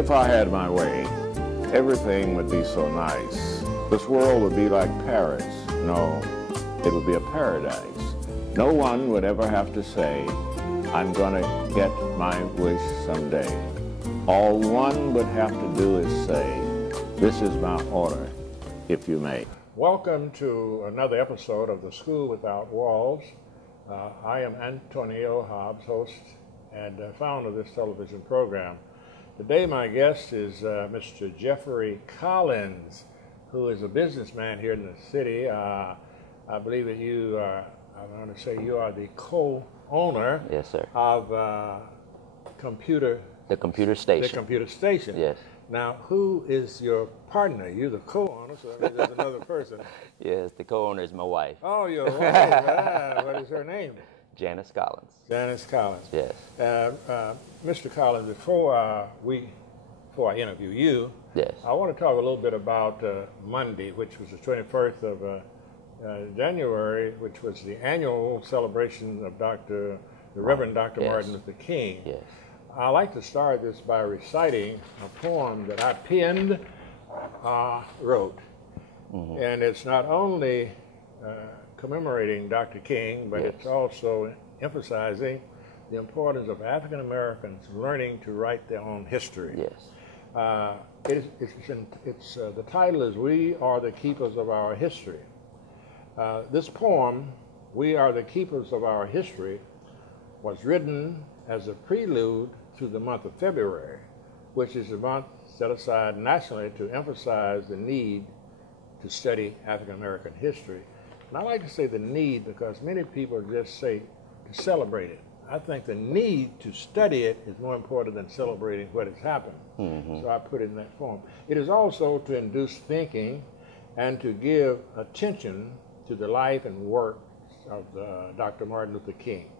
If I had my way, everything would be so nice. This world would be like Paris. No, it would be a paradise. No one would ever have to say, I'm going to get my wish someday. All one would have to do is say, this is my order, if you may. Welcome to another episode of The School Without Walls. I am Antonio Hobbs, host and founder of this television program. Today my guest is Mr. Jeffery Collins, who is a businessman here in the city. I believe that you are, I want to say you are the co-owner, yes, sir, of The Computer Station. The Computer Station. Yes. Now, who is your partner? You're the co-owner, so that means there's another person. Yes, the co-owner is my wife. Oh, your wife. What is her name? Janice Collins. Janice Collins. Yes. Mr. Collins, before I interview you, yes, I want to talk a little bit about Monday, which was the 21st of January, which was the annual celebration of the Reverend Dr. Yes. Martin Luther King. Yes. I like to start this by reciting a poem that I wrote. Mm-hmm. And it's not only commemorating Dr. King, but yes, it's also emphasizing the importance of African Americans learning to write their own history. Yes. The title is We Are the Keepers of Our History. This poem, We Are the Keepers of Our History, was written as a prelude to the month of February, which is a month set aside nationally to emphasize the need to study African American history. And I like to say the need because many people just say to celebrate it. I think the need to study it is more important than celebrating what has happened. Mm-hmm. So I put it in that form. It is also to induce thinking and to give attention to the life and work of Dr. Martin Luther King.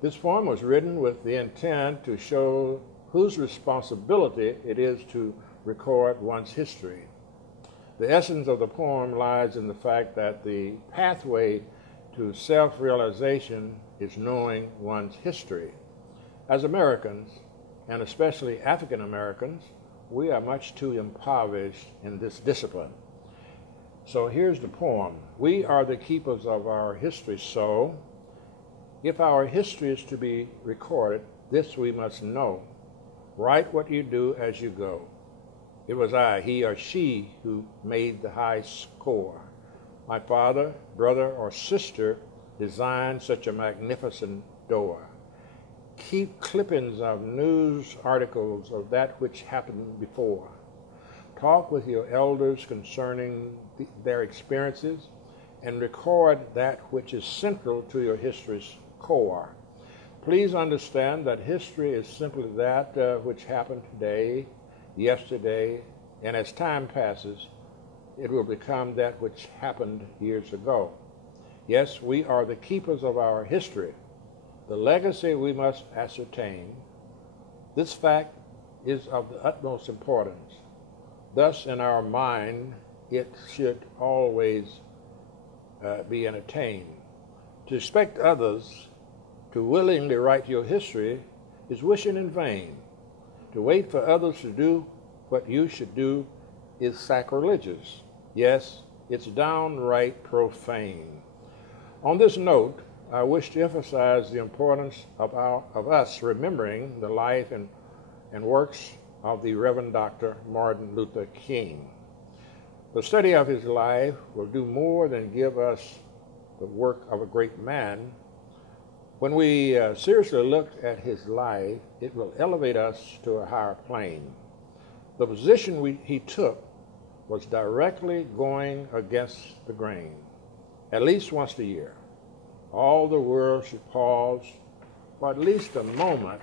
This poem was written with the intent to show whose responsibility it is to record one's history. The essence of the poem lies in the fact that the pathway to self-realization is knowing one's history. As Americans, and especially African Americans, we are much too impoverished in this discipline. So here's the poem. We are the keepers of our history, so if our history is to be recorded, this we must know. Write what you do as you go. It was I, he or she, who made the high score. My father, brother, or sister designed such a magnificent door. Keep clippings of news articles of that which happened before. Talk with your elders concerning their experiences and record that which is central to your history's core. Please understand that history is simply that which happened today, yesterday, and as time passes, it will become that which happened years ago. Yes, we are the keepers of our history, the legacy we must ascertain. This fact is of the utmost importance. Thus, in our mind, it should always be entertained. To expect others to willingly write your history is wishing in vain. To wait for others to do what you should do is sacrilegious. Yes, it's downright profane. On this note, I wish to emphasize the importance of us remembering the life and works of the Reverend Dr. Martin Luther King. The study of his life will do more than give us the work of a great man. When we seriously look at his life, it will elevate us to a higher plane. The position he took was directly going against the grain. At least once a year, all the world should pause for at least a moment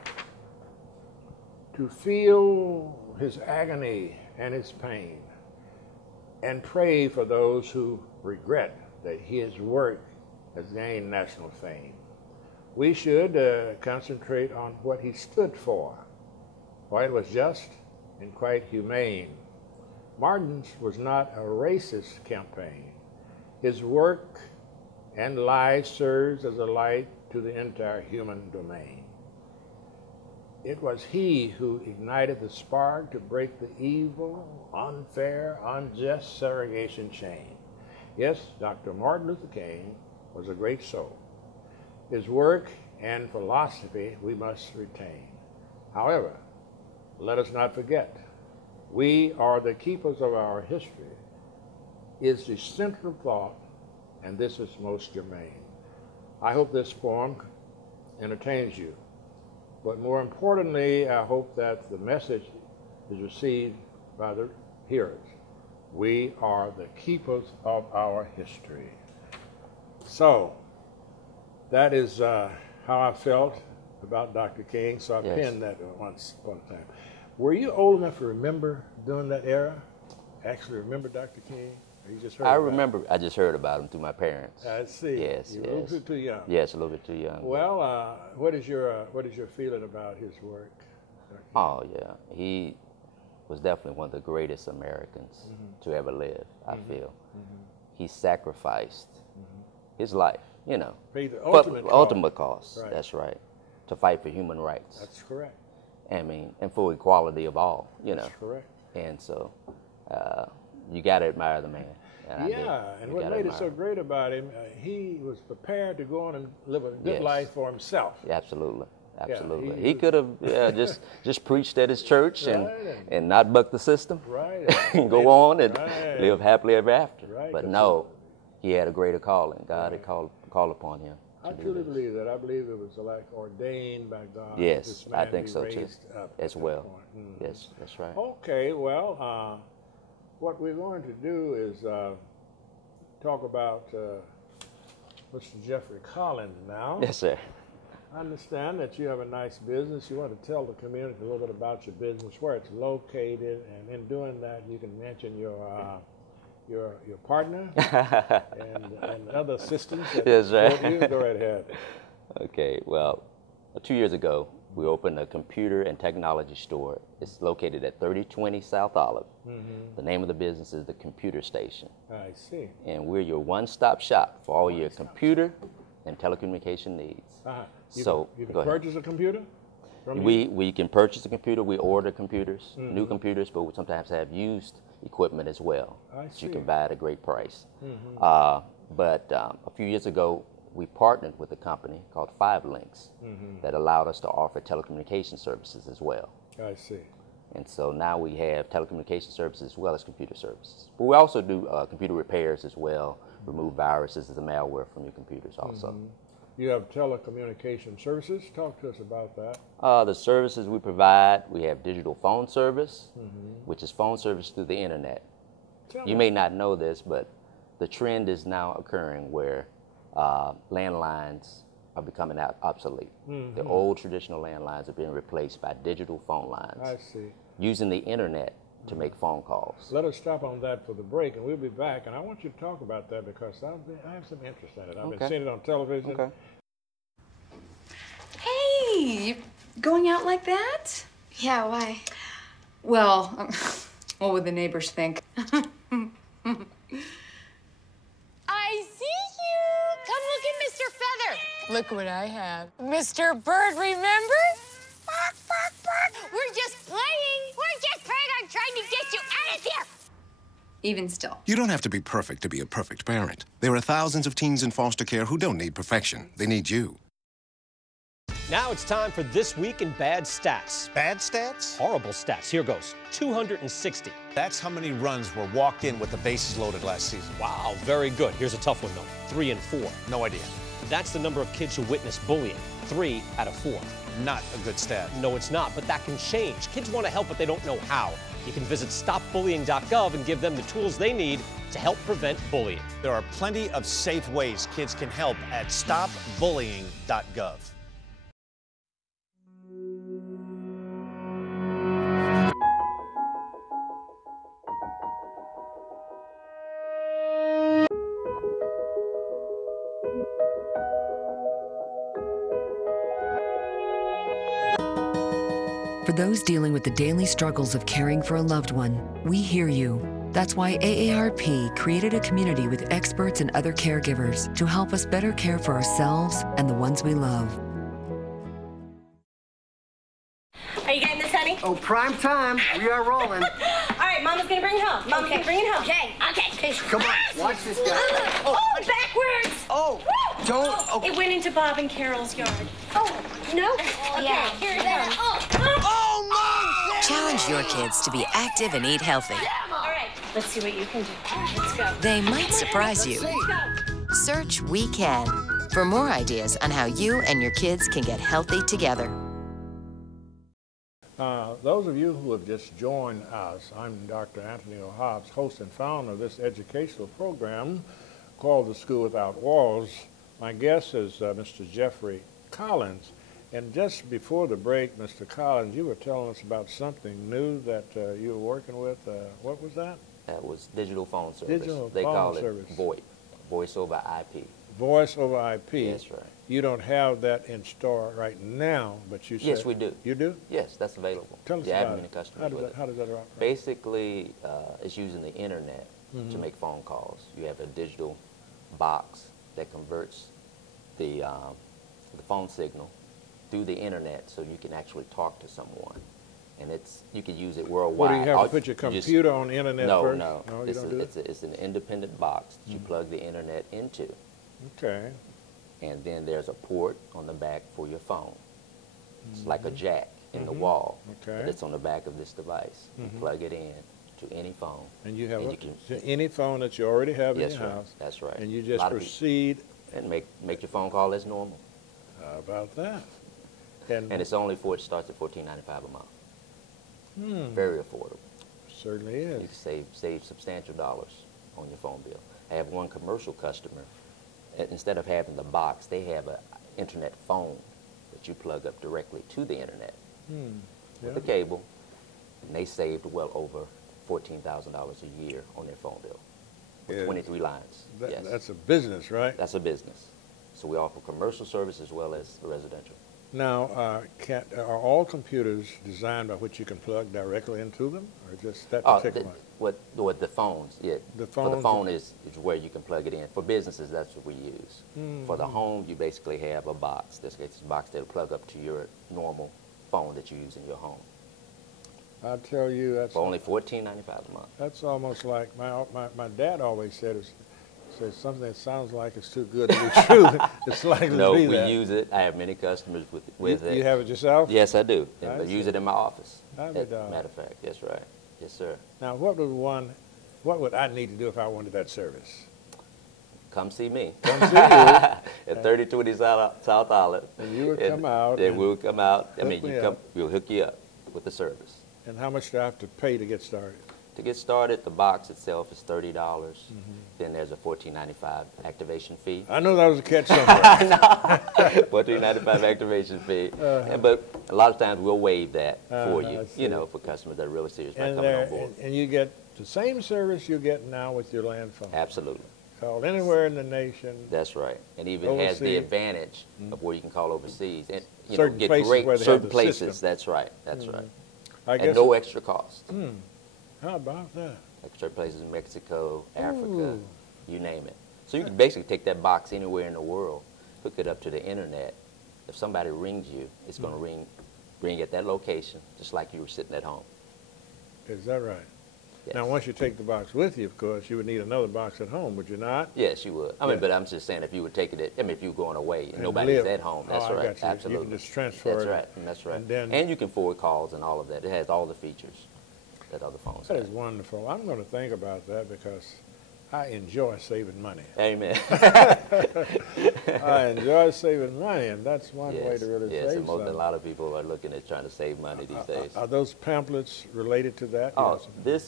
to feel his agony and his pain and pray for those who regret that his work has gained national fame. We should concentrate on what he stood for it was just and quite humane. Martin's was not a racist campaign. His work and life serves as a light to the entire human domain. it was he who ignited the spark to break the evil, unfair, unjust segregation chain. Yes, Dr. Martin Luther King was a great soul. His work and philosophy we must retain. However, let us not forget, we are the keepers of our history is the central thought, and this is most germane. I hope this poem entertains you, but more importantly, I hope that the message is received by the hearers. We are the keepers of our history. So, that is how I felt about Dr. King, so I penned that once upon a time. Were you old enough to remember during that era? Actually remember Dr. King? Or you just heard I about remember, him? I just heard about him through my parents. I see. Yes, You're yes. a little bit too young. Yes, a little bit too young. Well, what is your feeling about his work? Oh, yeah. He was definitely one of the greatest Americans to ever live, I feel. He sacrificed his life, you know. Paid the But ultimate cost. Right. That's right. To fight for human rights. That's correct. I mean, and for equality of all, you know. That's correct. And so, you got to admire the man. And and what made it so great about him, he was prepared to go on and live a good life for himself. Yeah, absolutely. Absolutely. Yeah, he could have just preached at his church and not buck the system. Right. And go on and live happily ever after. Right. But no, he had a greater calling. God had called upon him. I truly believe that. I believe it was like ordained by God. Yes, this I man think be so too. raised up As at that well. point. Yes, that's right. Okay, well, what we're going to do is talk about Mr. Jeffery Collins now. Yes, sir. I understand that you have a nice business. You want to tell the community a little bit about your business, where it's located, and in doing that, you can mention your partner and other assistants. Yes, right. You go right ahead. Okay, well, 2 years ago, we opened a computer and technology store. It's located at 3020 South Olive. The name of the business is The Computer Station. I see. And we're your one-stop shop for all your computer and telecommunication needs. You can purchase a computer from we can purchase a computer. We order computers, new computers, but we sometimes have used equipment as well. I that see. you can buy at a great price. But a few years ago, we partnered with a company called 5 Links that allowed us to offer telecommunication services as well. I see. And so now we have telecommunication services as well as computer services. But we also do computer repairs as well, remove viruses and malware from your computers also. You have telecommunication services. Talk to us about that. The services we provide, we have digital phone service, which is phone service through the internet. You may not know this, but the trend is now occurring where landlines are becoming obsolete. The old traditional landlines are being replaced by digital phone lines. I see. Using the internet to make phone calls. Let us stop on that for the break, and we'll be back. And I want you to talk about that because I have some interest in it. I've been seeing it on television. Okay. Hey, you going out like that? Yeah, why? Well, what would the neighbors think? I see you! Come look at Mr. Feather. Look what I have. Mr. Bird, remember? Bark, bark, bark. We're just playing. We're just playing on trying to get you out of here. Even still. You don't have to be perfect to be a perfect parent. There are thousands of teens in foster care who don't need perfection. They need you. Now it's time for This Week in Bad Stats. Bad stats? Horrible stats. Here goes. 260. That's how many runs were walked in with the bases loaded last season. Wow, very good. Here's a tough one, though. 3 and 4. No idea. That's the number of kids who witness bullying. 3 out of 4. Not a good stat. No, it's not, but that can change. Kids want to help, but they don't know how. You can visit stopbullying.gov and give them the tools they need to help prevent bullying. There are plenty of safe ways kids can help at stopbullying.gov. For those dealing with the daily struggles of caring for a loved one, we hear you. That's why AARP created a community with experts and other caregivers to help us better care for ourselves and the ones we love. Are you getting this, honey? Oh, prime time. We are rolling. All right, Mama's gonna bring it home. Mama's gonna bring it home. Okay. Come on, watch this guy. Oh, backwards! Oh, don't. Oh. It went into Bob and Carol's yard. Oh, no? Okay, here it comes. Oh, no! Challenge your kids to be active and eat healthy. All right, let's see what you can do. Let's go. They might surprise you. Let's go. Search We Can for more ideas on how you and your kids can get healthy together. Those of you who have just joined us, I'm Dr. Anthony O'Hobbs, host and founder of this educational program called The School Without Walls. My guest is Mr. Jeffery Collins. And just before the break, Mr. Collins, you were telling us about something new that you were working with. What was that? That was digital phone service. They call service. it VoIP, voice over IP. Voice over IP. That's right. You don't have that in store right now, but you said... Yes, we do. You do? Yes, that's available. Tell us you have about many it. customers with it. How does that operate? Basically, it's using the internet to make phone calls. You have a digital box that converts the phone signal through the internet so you can actually talk to someone. And you can use it worldwide. What, do you have to put your computer on the internet first? No. You don't do that? It's an independent box that you plug the internet into. Okay. And then there's a port on the back for your phone. It's like a jack in the wall, Okay. but it's on the back of this device. You plug it in to any phone. And you have can, any phone that you already have in yes, your sir. house. That's right. And you A just lot of proceed. and make your phone call as normal. How about that? And it's only it starts at $14.95 a month. Very affordable. Certainly is. You can save substantial dollars on your phone bill. I have one commercial customer. Instead of having the box, they have an internet phone that you plug up directly to the internet with a cable, and they saved well over $14,000 a year on their phone bill with 23 lines. Yes. That's a business, right? That's a business. So we offer commercial service as well as residential. Now, are all computers designed by which you can plug directly into them, or just that particular one? What the phones, yeah. The For the phone is where you can plug it in. For businesses, that's what we use. For the home, you basically have a box. This is a box that'll plug up to your normal phone that you use in your home. I tell you, that's for only $14.95 a month. That's almost like my dad always said something that sounds like it's too good to be true. It's likely to be that. We use it. I have many customers with it. You have it yourself? Yes, I do. I use it in my office. Matter of fact, that's right. Yes, sir. Now, what would I need to do if I wanted that service? Come see me. Come see you. At 3020 South Olive. And you would come out. Then we'll come out. We'll hook you up with the service. And how much do I have to pay to get started? To get started, the box itself is $30. Then there's a $14.95 activation fee. I know that was a catch somewhere. $14.95 activation fee. But a lot of times we'll waive that for you, for customers that are really serious about coming on board. And you get the same service you get now with your land phone. Absolutely. Call anywhere in the nation. That's right. And even has the advantage of where you can call overseas. And certain places where they have the places. system. That's right. That's right. And no extra cost. How about that? Like certain places in Mexico, Africa, you name it. So you can basically take that box anywhere in the world, hook it up to the internet. If somebody rings you, it's going to ring at that location, just like you were sitting at home. Is that right? Yes. Now, once you take the box with you, of course, you would need another box at home, would you not? Yes, you would. I mean, but I'm just saying, if you would take it, if you were going away and nobody's at home, that's right. I got you. Absolutely. You can just transfer That's it. right. That's right. And you can forward calls and all of that. It has all the features that other phones have. That is wonderful. I'm going to think about that because I enjoy saving money. Amen. I enjoy saving money, and that's one way to really save something. Yes, a lot of people are looking at trying to save money these days. Are those pamphlets related to that? Oh, these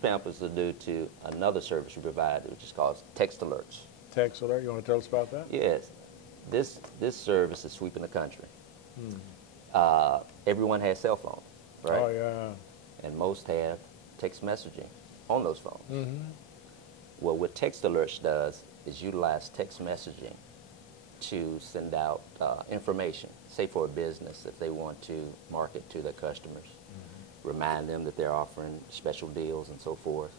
pamphlets are due to another service we provide, which is called Text Alerts. Text Alert? You want to tell us about that? Yes. This service is sweeping the country. Everyone has cell phones, right? Oh, yeah. And most have text messaging on those phones. Well, what Text Alerts does is utilize text messaging to send out information, say for a business, if they want to market to their customers, remind them that they're offering special deals and so forth.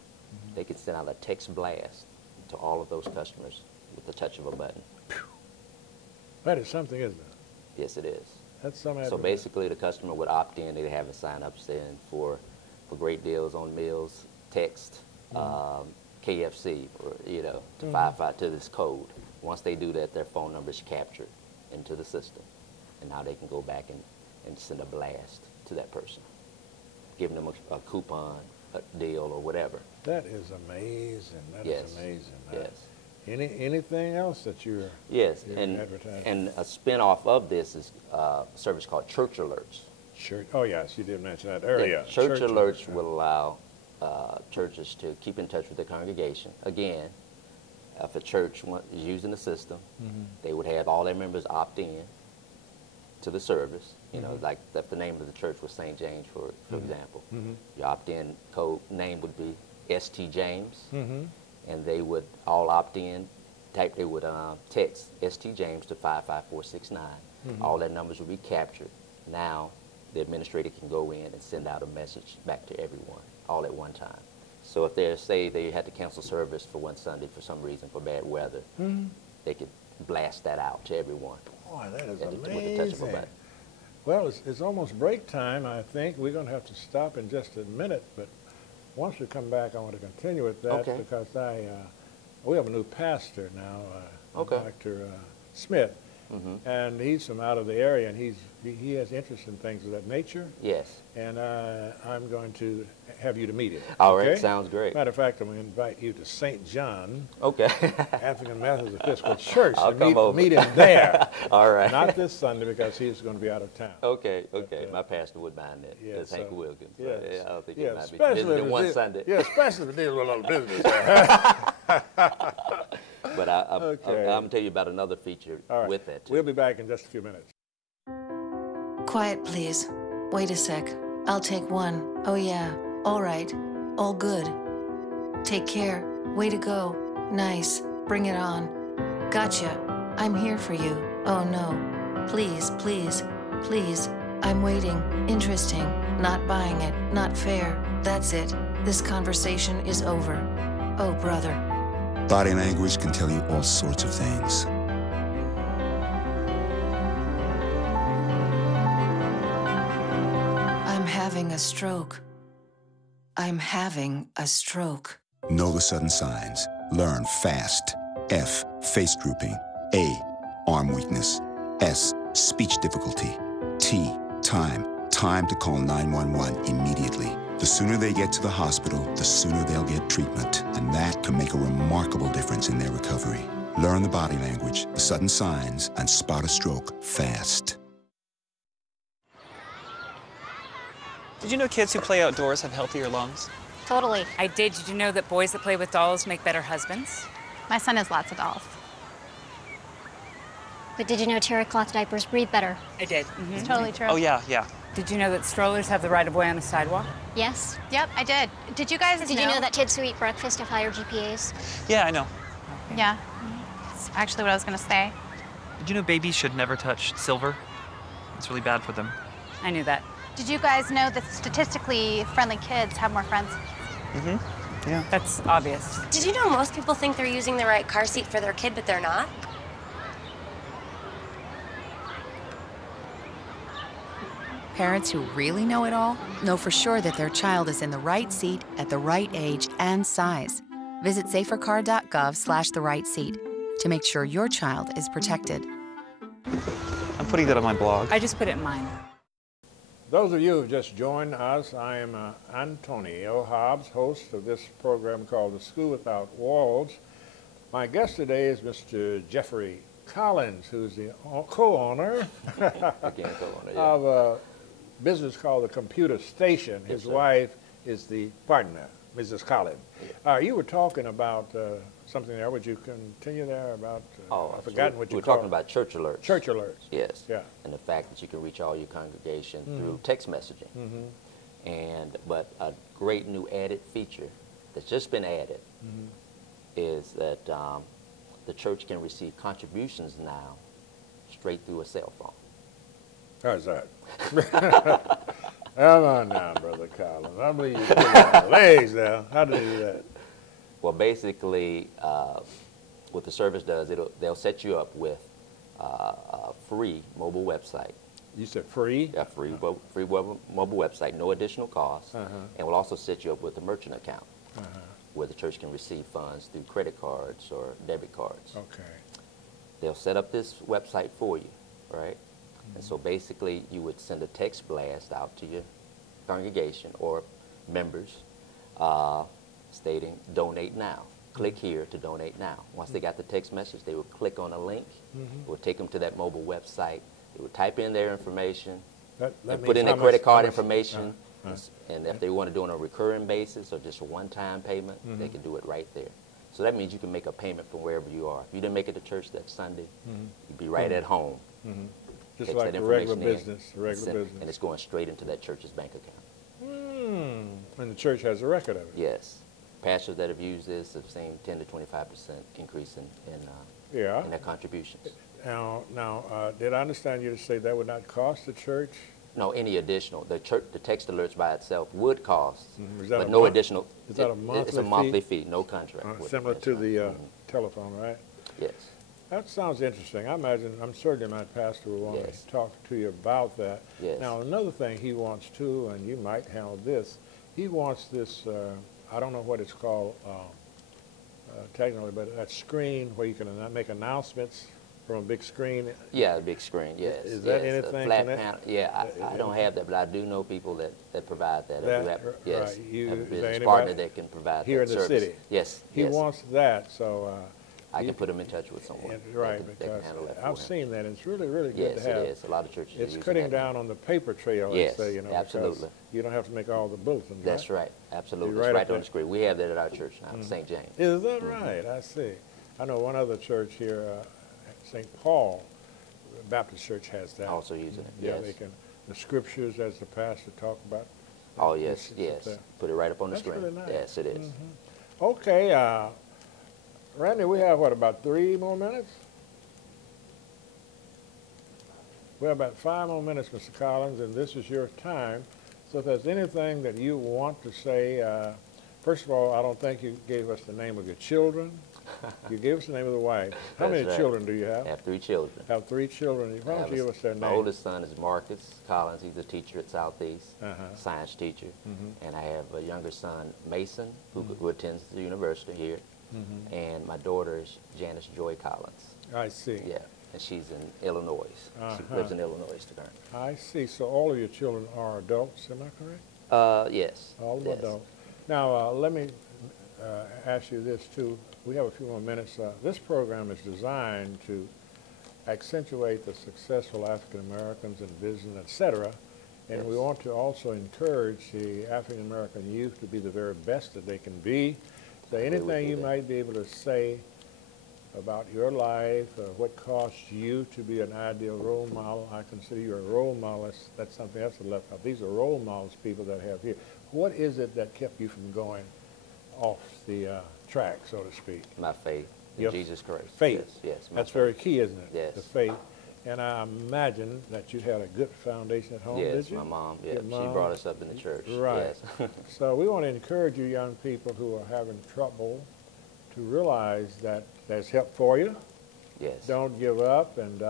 They can send out a text blast to all of those customers with the touch of a button. That is something, isn't it? Yes, it is. That's some So advertising. basically, the customer would opt in. They'd have a sign up saying for great deals on meals, text KFC, or to 55 to this code. Once they do that, their phone number is captured into the system, and now they can go back and send a blast to that person, giving them a coupon, a deal, or whatever. That is amazing. That is amazing. Yes. Anything else that you're advertising? And a spin-off of this is a service called Church Alerts. Church. Oh yes, you did mention that earlier. Yeah, Church Alerts will allow churches to keep in touch with their congregation. Again, if a church is using the system, they would have all their members opt in to the service. Like if the name of the church was St. James, for example. Your opt-in code name would be St. James, and they would all opt in. They would text St. James to 55469. All their numbers would be captured. Now, the administrator can go in and send out a message back to everyone, all at one time. So if say they had to cancel service for one Sunday for some reason, for bad weather, they could blast that out to everyone. Boy, that is with the touch of a amazing. button. Well, it's almost break time. I think we're going to have to stop in just a minute, but once we come back, I want to continue with that because we have a new pastor now, Dr. Smith, and he's from out of the area, and he has interest in things of that nature. Yes. And I'm going to have you to meet him. All right, sounds great. Matter of fact, I'm going to invite you to St. John, African Methodist Episcopal Church, to meet him there. All right. Not this Sunday because he's going to be out of town. Okay. My pastor would mind that. Yes, That's Hank Wilkins. Yes. I don't think he might be especially visiting one Sunday. Yeah, especially if it deals with a little business. But I'm going to tell you about another feature with that, too. We'll be back in just a few minutes. Quiet, please. Wait a sec. I'll take one. Oh, yeah. All right. All good. Take care. Way to go. Nice. Bring it on. Gotcha. I'm here for you. Oh, no. Please, please, please. I'm waiting. Interesting. Not buying it. Not fair. That's it. This conversation is over. Oh, brother. Body language can tell you all sorts of things. I'm having a stroke. I'm having a stroke. Know the sudden signs. Learn fast. F, face drooping. A, arm weakness. S, speech difficulty. T, time. Time to call 911 immediately. The sooner they get to the hospital, the sooner they'll get treatment, and that can make a remarkable difference in their recovery. Learn the body language, the sudden signs, and spot a stroke fast. Did you know kids who play outdoors have healthier lungs? Totally. I did. Did you know that boys that play with dolls make better husbands? My son has lots of dolls. But did you know terry cloth diapers breathe better? I did. It's totally true. Oh, yeah. Did you know that strollers have the right of way on the sidewalk? Yes. Yep, I did. Did you guys Did you know that kids who eat breakfast have higher GPAs? Yeah, I know. Yeah. That's actually what I was going to say. Did you know babies should never touch silver? It's really bad for them. I knew that. Did you guys know that statistically friendly kids have more friends? Yeah. That's obvious. Did you know most people think they're using the right car seat for their kid, but they're not? Parents who really know it all know for sure that their child is in the right seat at the right age and size. Visit safercar.gov/the right seat to make sure your child is protected. I'm putting that on my blog. I just put it in mine. Those of you who have just joined us, I am Antonio Hobbs, host of this program called The School Without Walls. My guest today is Mr. Jeffery Collins, who's the co-owner of a business called the Computer Station. His wife is the partner, Mrs. Collins. You were talking about something there. Would you continue there about, I've forgotten what you were called talking about church alerts. Church alerts. Yes. Yeah. And the fact that you can reach all your congregation through text messaging. But a great new added feature that's just been added is that the church can receive contributions now straight through a cell phone. How's that? Come on now, Brother Collins. I believe you put it on your legs now. How do they do that? Well, basically, what the service does, they'll set you up with a free mobile website You said free? Yeah, free mobile website, no additional cost, and we'll also set you up with a merchant account where the church can receive funds through credit cards or debit cards. Okay. They'll set up this website for you, right? And so basically, you would send a text blast out to your congregation or members stating, donate now. Click here to donate now. Once they got the text message, they would click on a link. It would take them to that mobile website. They would type in their information, and put in their credit card information, and if they want to do it on a recurring basis or just a one-time payment, they can do it right there. So that means you can make a payment from wherever you are. If you didn't make it to church that Sunday, you'd be right at home. Just like the regular business, and it's going straight into that church's bank account. And the church has a record of it. Yes. Pastors that have used this have seen 10 to 25% increase in their contributions. Now, did I understand you to say that would not cost the church? No, any additional. The text alerts by itself would cost, Is that but a no month? additional. Is that a monthly It's a monthly fee, no contract. Similar to the telephone, right? Yes. That sounds interesting. I'm certain my pastor will want to talk to you about that. Yes. Now, another thing he wants too, and you might handle this, he wants this, I don't know what it's called technically, but that screen where you can make announcements from a big screen. Yeah, a big screen, yes. Is that yes, anything? A flat panel. Yeah, I don't have that, but I do know people that provide that. Yes, right. have a business partner that can provide here that in the service. city. Yes. He wants that, so I can put him in touch with someone. Right, that because can handle that for I've him. seen that. It's really, really good to have. Yes, it is. A lot of churches are It's using cutting that down on the paper trail, yes, let's say, you know, absolutely. You don't have to make all the bulletins. That's right. Absolutely. You're It's right up on the screen. We have that at our church now, St. James. Is that right? I see. I know one other church here, St. Paul Baptist Church has that. Also using it. Yeah, yes. they can. The scriptures, as the pastor talked about. Oh yes, yes. Put it right up on the That's screen. really nice. Yes, it is. Okay, Randy, we have what, about 3 more minutes? We have about 5 more minutes, Mr. Collins, and this is your time. So if there's anything that you want to say, first of all, I don't think you gave us the name of your children. You gave us the name of the wife. How many children do you have? I have 3 children. Have 3 children. Why don't you give us their name? My oldest son is Marcus Collins. He's a teacher at Southeast, science teacher. And I have a younger son, Mason, who attends the university here. And my daughter is Janice Joy Collins. I see. Yeah, and she's in Illinois. She lives in Illinois currently. I see. So all of your children are adults, am I correct? Yes. All of them adults. Now, let me ask you this, too. We have a few more minutes. This program is designed to accentuate the successful African Americans in business, etc. And we want to also encourage the African American youth to be the very best that they can be. So anything you might be able to say about your life, what caused you to be an ideal role model? I consider you a role model. That's something else I left out. These are role models people that I have here. What is it that kept you from going off the track, so to speak? My faith in Jesus Christ. Faith. Yes. That's very key, isn't it? Yes. The faith. And I imagine that you had a good foundation at home, did you? Yes, my mom. Yeah, she brought us up in the church. Right. Yes. So we want to encourage you young people who are having trouble to realize that there's help for you. Yes. Don't give up, and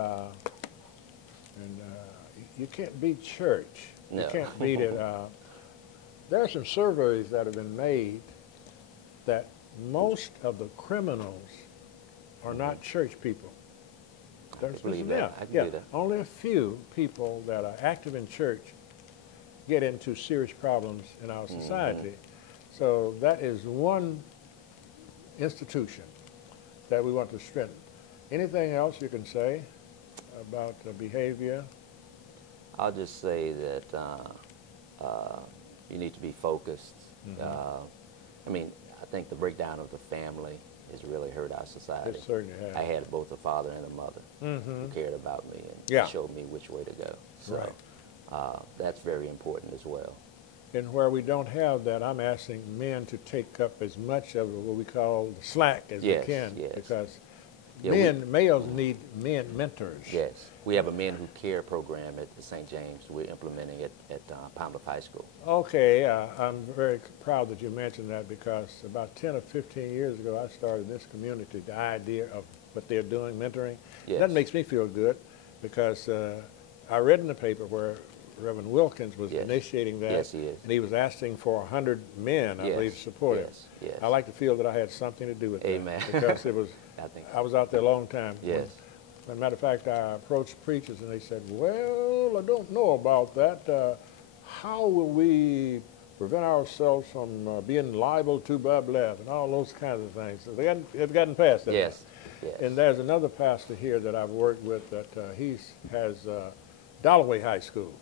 you can't beat church. No. You can't beat it. There are some surveys that have been made that most of the criminals are not church people. I can believe that. I can believe that. Only a few people that are active in church get into serious problems in our society. So that is one institution that we want to strengthen. Anything else you can say about behavior? I'll just say that you need to be focused. I mean, I think the breakdown of the family has really hurt our society. It certainly has. I had both a father and a mother who cared about me and showed me which way to go. So that's very important as well. And where we don't have that, I'm asking men to take up as much of what we call the slack as they can. Because males need men mentors. Yes. We have a Men Who Care program at the St. James. We're implementing it at Pound High School. Okay. I'm very proud that you mentioned that, because about 10 or 15 years ago, I started this community, the idea of what they're doing, mentoring. Yes. That makes me feel good, because I read in the paper where Reverend Wilkins was Yes. initiating that. Yes, he is. And he was asking for 100 men, I Yes. believe, to support him. Yes. Yes. I like to feel that I had something to do with Amen. that. Because it was, I was out there a long time. Yes. As a matter of fact, I approached preachers and they said, well, I don't know about that. How will we prevent ourselves from being liable to blah, blah, and all those kinds of things. So it's gotten past that. Yes. Yes. And there's another pastor here that I've worked with that he has Dalloway High School.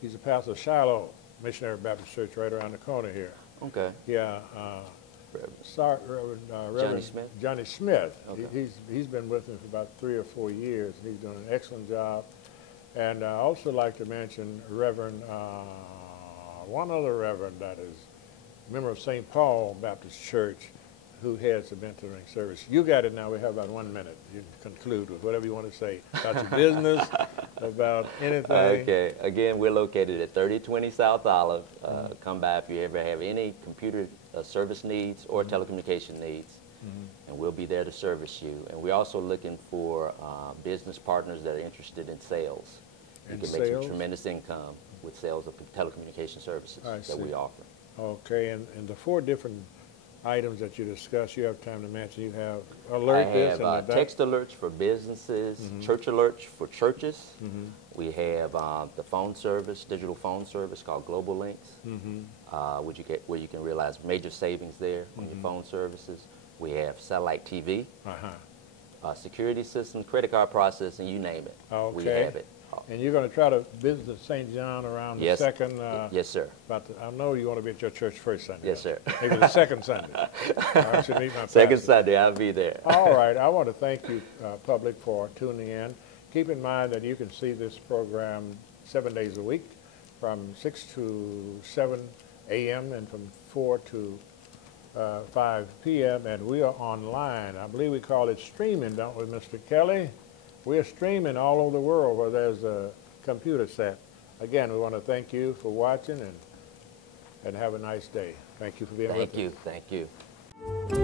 He's a pastor of Shiloh Missionary Baptist Church right around the corner here. Okay. Yeah. Reverend Johnny Smith? Johnny Smith. Okay. He's been with me for about 3 or 4 years, and he's doing an excellent job. And I also like to mention Reverend, one other Reverend that is a member of St. Paul Baptist Church, who heads the mentoring service. You got it now. We have about 1 minute. You can conclude with whatever you want to say about your business, about anything. Okay. Again, we're located at 3020 South Olive. Come by if you ever have any computer service needs or telecommunication needs, and we'll be there to service you. And we're also looking for business partners that are interested in sales. You can make some tremendous income with sales of telecommunication services that we offer. Okay, and the 4 different items that you discussed, you have time to mention. You have alert this and that. Text alerts for businesses, church alerts for churches. We have the phone service, digital phone service called Global Links, where you can realize major savings there on your phone services. We have satellite TV, security systems, credit card processing, you name it. Okay. We have it. And you're going to try to visit St. John around the second? Yes, sir. I know you want to be at your church first Sunday. Yes, sir. Maybe the second Sunday. I should meet my second pastor. Sunday, I'll be there. All right. I want to thank you, public, for tuning in. Keep in mind that you can see this program 7 days a week from 6 to 7 a.m. and from 4 to 5 p.m. And we are online. I believe we call it streaming, don't we, Mr. Kelly? We're streaming all over the world where there's a computer set. Again, we want to thank you for watching and have a nice day. Thank you for being with us. Thank you. Thank you.